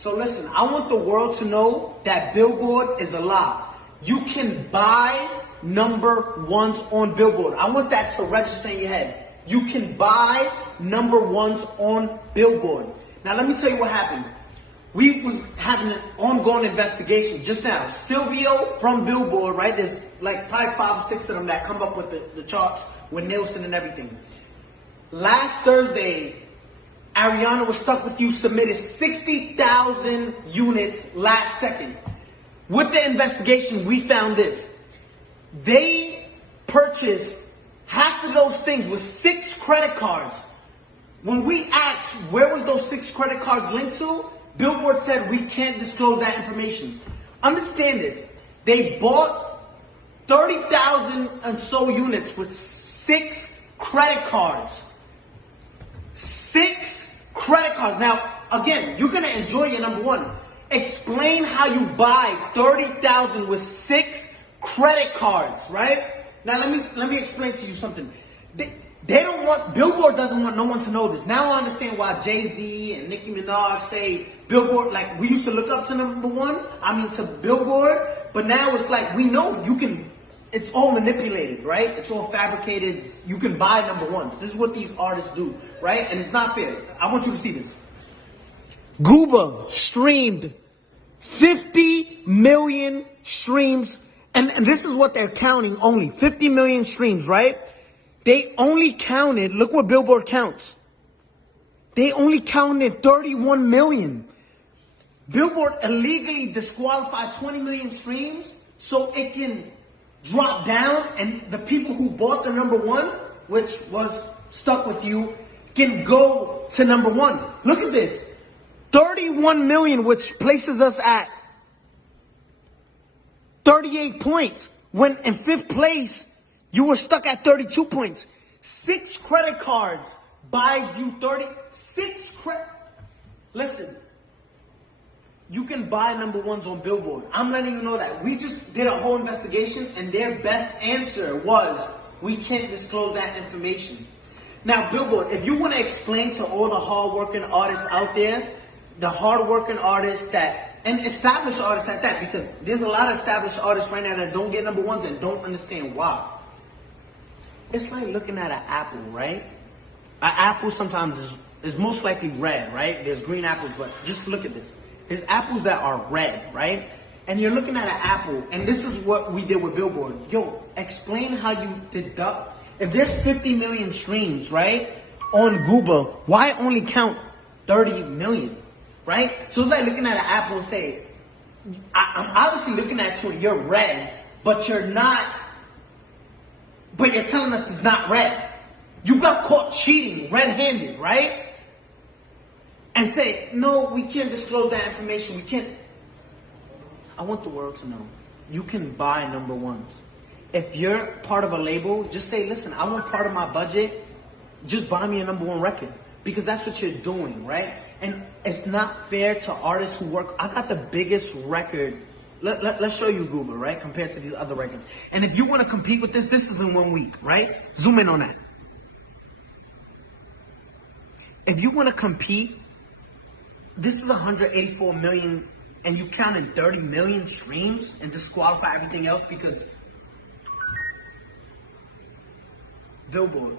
So listen, I want the world to know that Billboard is a lie. You can buy number ones on Billboard. I want that to register in your head. You can buy number ones on Billboard. Now let me tell you what happened. We was having an ongoing investigation just now. Silvio from Billboard, right? There's like probably 5 or 6 of them that come up with the charts with Nielsen and everything. Last Thursday, Ariana Was Stuck With You submitted 60,000 units last second. With the investigation, we found this. They purchased half of those things with 6 credit cards. When we asked where was those 6 credit cards linked to, Billboard said we can't disclose that information. Understand this. They bought 30,000 and so units with 6 credit cards. 6 credit cards. Now, again, you're going to enjoy your number one. Explain how you buy 30,000 with 6 credit cards, right? Now, let me explain to you something. They don't want, Billboard doesn't want no one to know this. Now I understand why Jay-Z and Nicki Minaj say Billboard, like we used to look up to number one, to Billboard, but now it's like we know you can, it's all manipulated, right? It's all fabricated. You can buy number ones. This is what these artists do, right? And it's not fair. I want you to see this. Gooba streamed 50 million streams, and this is what they're counting only, 50 million streams, right? They only counted, look what Billboard counts. They only counted 31 million. Billboard illegally disqualified 20 million streams so it can drop down and the people who bought the number one, which was Stuck With You, can go to number one. Look at this. 31 million, which places us at 38 points. When in 5th place, you were stuck at 32 points. 6 credit cards buys you 36 credit. Listen, you can buy number ones on Billboard. I'm letting you know that. We just did a whole investigation and their best answer was, we can't disclose that information. Now, Billboard, if you want to explain to all the hard-working artists out there, the hard-working artists and established artists at that, because there's a lot of established artists right now that don't get number ones and don't understand why. It's like looking at an apple, right? An apple sometimes is most likely red, right? There's green apples, but just look at this. There's apples that are red, right? And you're looking at an apple, and this is what we did with Billboard. Yo, explain how you deduct. If there's 50 million streams, right, on Gooba, why only count 30 million, right? So it's like looking at an apple and say, I'm obviously looking at you and you're red, but you're not, but you're telling us it's not red. You got caught cheating red-handed, right? And say, no, we can't disclose that information. We can't. I want the world to know. You can buy number ones. If you're part of a label, just say, listen, I want part of my budget. Just buy me a number one record. Because that's what you're doing, right? And it's not fair to artists who work. I got the biggest record. Let's show you Google, right? Compared to these other records. And if you want to compete with this is in 1 week, right? Zoom in on that. If you want to compete, this is 184 million, and you counted 30 million streams and disqualify everything else because Billboard.